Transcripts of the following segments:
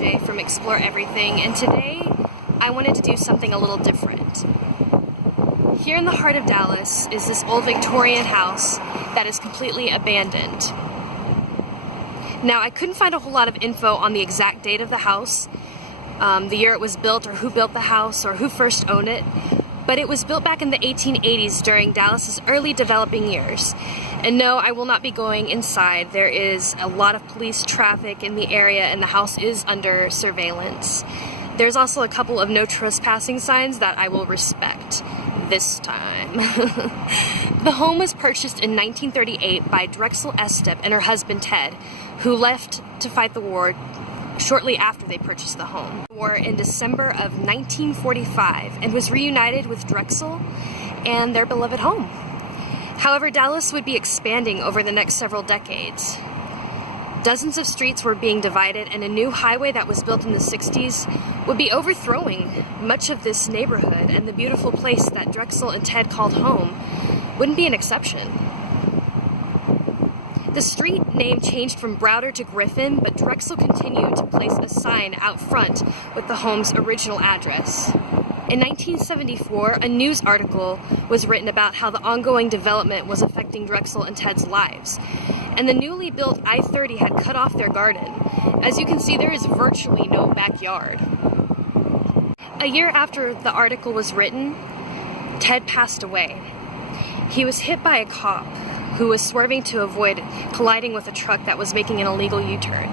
AJ from Explore Everything, and today I wanted to do something a little different. Here in the heart of Dallas is this old Victorian house that is completely abandoned. Now, I couldn't find a whole lot of info on the exact date of the house, the year it was built, or who built the house, or who first owned it, but it was built back in the 1880s during Dallas's early developing years. And no, I will not be going inside. There is a lot of police traffic in the area and the house is under surveillance. There's also a couple of no trespassing signs that I will respect this time. The home was purchased in 1938 by Drexel Estep and her husband Ted, who left to fight the war shortly after they purchased the home. War in December of 1945 and was reunited with Drexel and their beloved home. However, Dallas would be expanding over the next several decades. Dozens of streets were being divided, and a new highway that was built in the 60s would be overthrowing much of this neighborhood, and the beautiful place that Drexel and Ted called home wouldn't be an exception. The street name changed from Browder to Griffin, but Drexel continued to place a sign out front with the home's original address. In 1974, a news article was written about how the ongoing development was affecting Drexel and Ted's lives, and the newly built I-30 had cut off their garden. As you can see, there is virtually no backyard. A year after the article was written, Ted passed away. He was hit by a cop who was swerving to avoid colliding with a truck that was making an illegal U-turn.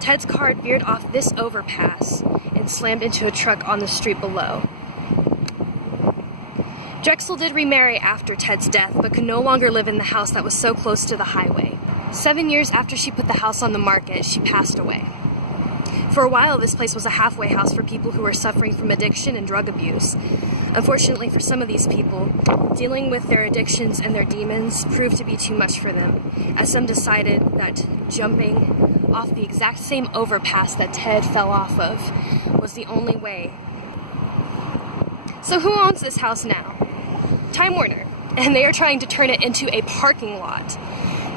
Ted's car veered off this overpass and slammed into a truck on the street below. Drexel did remarry after Ted's death, but could no longer live in the house that was so close to the highway. 7 years after she put the house on the market, she passed away. For a while, this place was a halfway house for people who were suffering from addiction and drug abuse. Unfortunately for some of these people, dealing with their addictions and their demons proved to be too much for them, as some decided that jumping off the exact same overpass that Ted fell off of was the only way. So who owns this house now? Time Warner, and they are trying to turn it into a parking lot.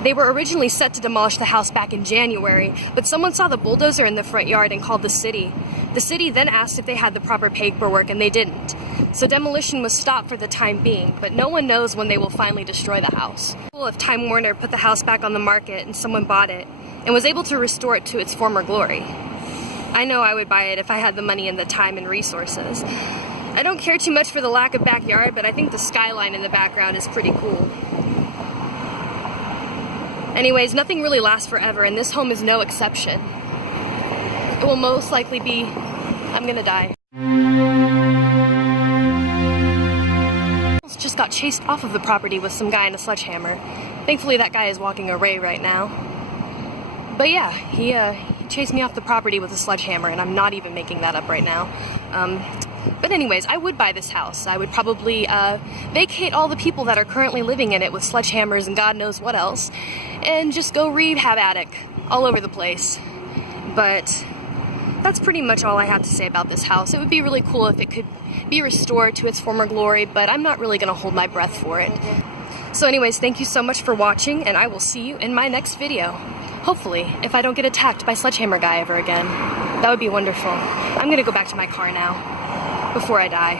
They were originally set to demolish the house back in January, but someone saw the bulldozer in the front yard and called the city. The city then asked if they had the proper paperwork, and they didn't. So demolition was stopped for the time being, but no one knows when they will finally destroy the house. If Time Warner put the house back on the market and someone bought it and was able to restore it to its former glory. I know I would buy it if I had the money and the time and resources. I don't care too much for the lack of backyard, but I think the skyline in the background is pretty cool. Anyways, nothing really lasts forever, and this home is no exception. It will most likely be, I'm gonna die. Just got chased off of the property with some guy in a sledgehammer. Thankfully that guy is walking away right now. But yeah, he chased me off the property with a sledgehammer, and I'm not even making that up right now. But anyways, I would buy this house. I would probably vacate all the people that are currently living in it with sledgehammers and God knows what else, and just go rehab addict all over the place. But that's pretty much all I have to say about this house. It would be really cool if it could be restored to its former glory, but I'm not really going to hold my breath for it. So anyways, thank you so much for watching, and I will see you in my next video. Hopefully, if I don't get attacked by Sledgehammer Guy ever again. That would be wonderful. I'm gonna go back to my car now, before I die.